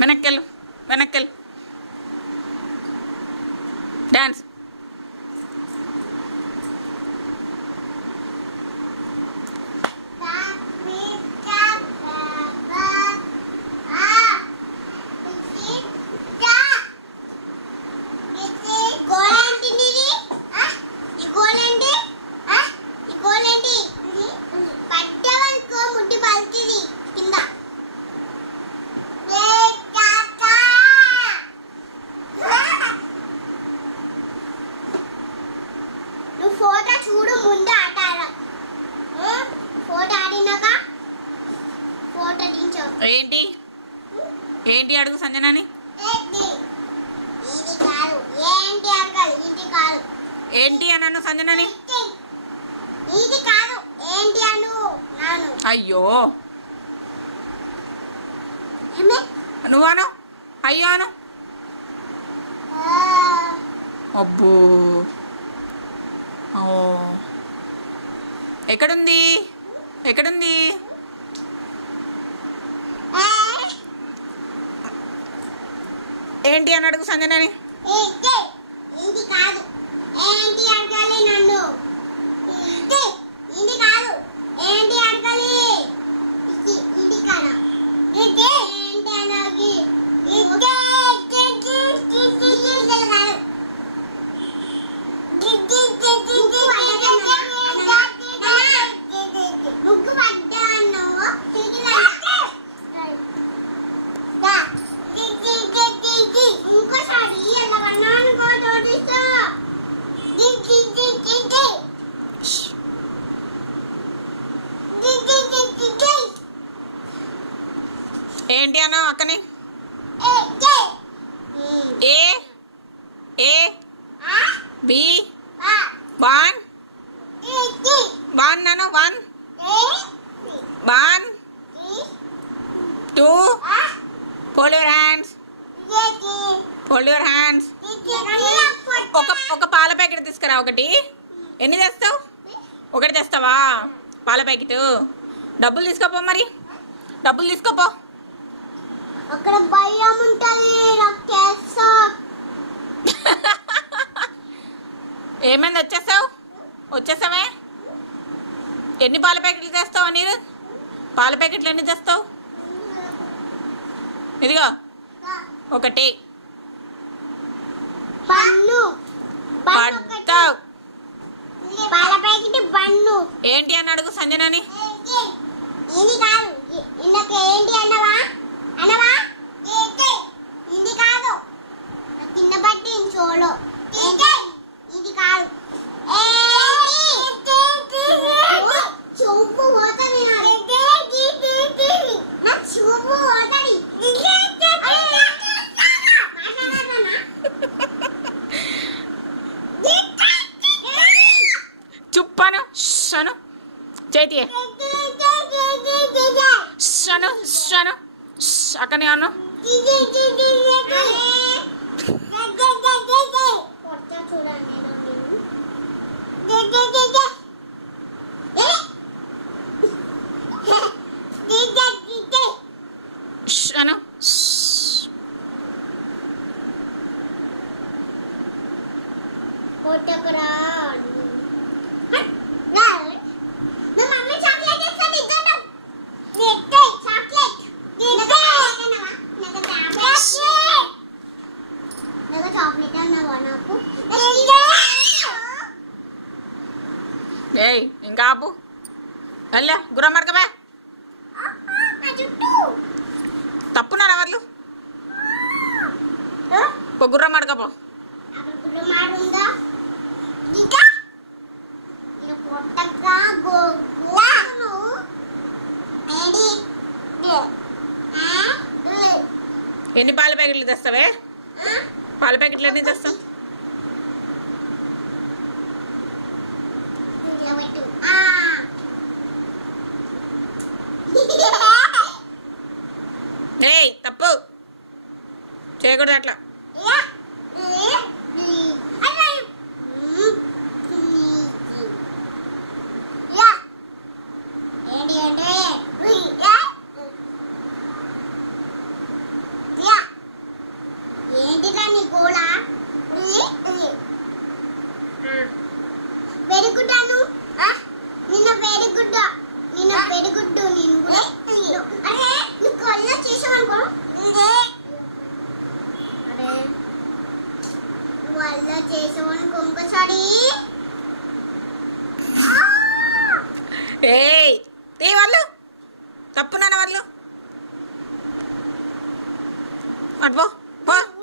వెనక్కెళ్ళు వెనక్కెళ్ళు dance photo చూడు ముందు ఆటారా photo ఆడినాక photo తీయించు ఏంటి ఏంటి అడుగు సంజనాని ఇది కాదు ఏంటి అడగాలి ఇది కాదు ఏంటి అన్నాను సంజనాని ఇది కాదు ఏంటి అను నాను అయ్యో ఏమే నువ్వను అయ్యో అను అబ్బో ఓ ఎక్కడుంది ఎక్కడుంది ఏంటి అని అడుగు సంజనని ఇది కాదు ఏంటి అడగాలి నన్ను ఇది కాదు ఏంటి అడగాలి ఇది కాదు ఇది ఏంటి అనాలి ఏంటి అన్నా అక్కని ఏ ఏ బి వన్ వన్ నాను one one two fold your hands fold your hands ఒక పాల ప్యాకెట్ తీసుకురా ఒకటి ఎన్ని తెస్తావు ఒకటి తెస్తావా పాల ప్యాకెట్ డబ్బులు తీసుకోపో మరి డబ్బులు తీసుకోపో అక్కడ భయం ఉంటది రక్కేస్తా ఏమైంది వచ్చేసావు వచ్చేసావే ఎన్ని పాల ప్యాకెట్లు తెస్తావు నీరు పాల ప్యాకెట్లు ఎన్ని తెస్తావు ఇదిగో ఒకటి బన్ను పడతావు పాల ప్యాకెట్ బన్ను ఏంటి అని అడుగు సంజనని ఇది కాదు ఇందాక ఏంటి అన్నవా అన్నవా ఇది కాదు కింద పట్టి చోలో ఇది కాదు చూపు పోతుంది నా చూపు పోతుంది చుప్పాను షను చేతి షను షను అక్కనే అను షను కొట్టకరా ఏయ్ ఇంకా ఆపు వెళ్ళా గుర్రం మడకబా తప్పునా వాళ్ళు గుర్రం మడకపో ఎన్ని పాల ప్యాకెట్లు తెస్తావే పాల ప్యాకెట్లు ఎన్ని తెస్తావు ఏయ్ తప్పు చేయకూడదు అట్లా Yeah. అటు పో పో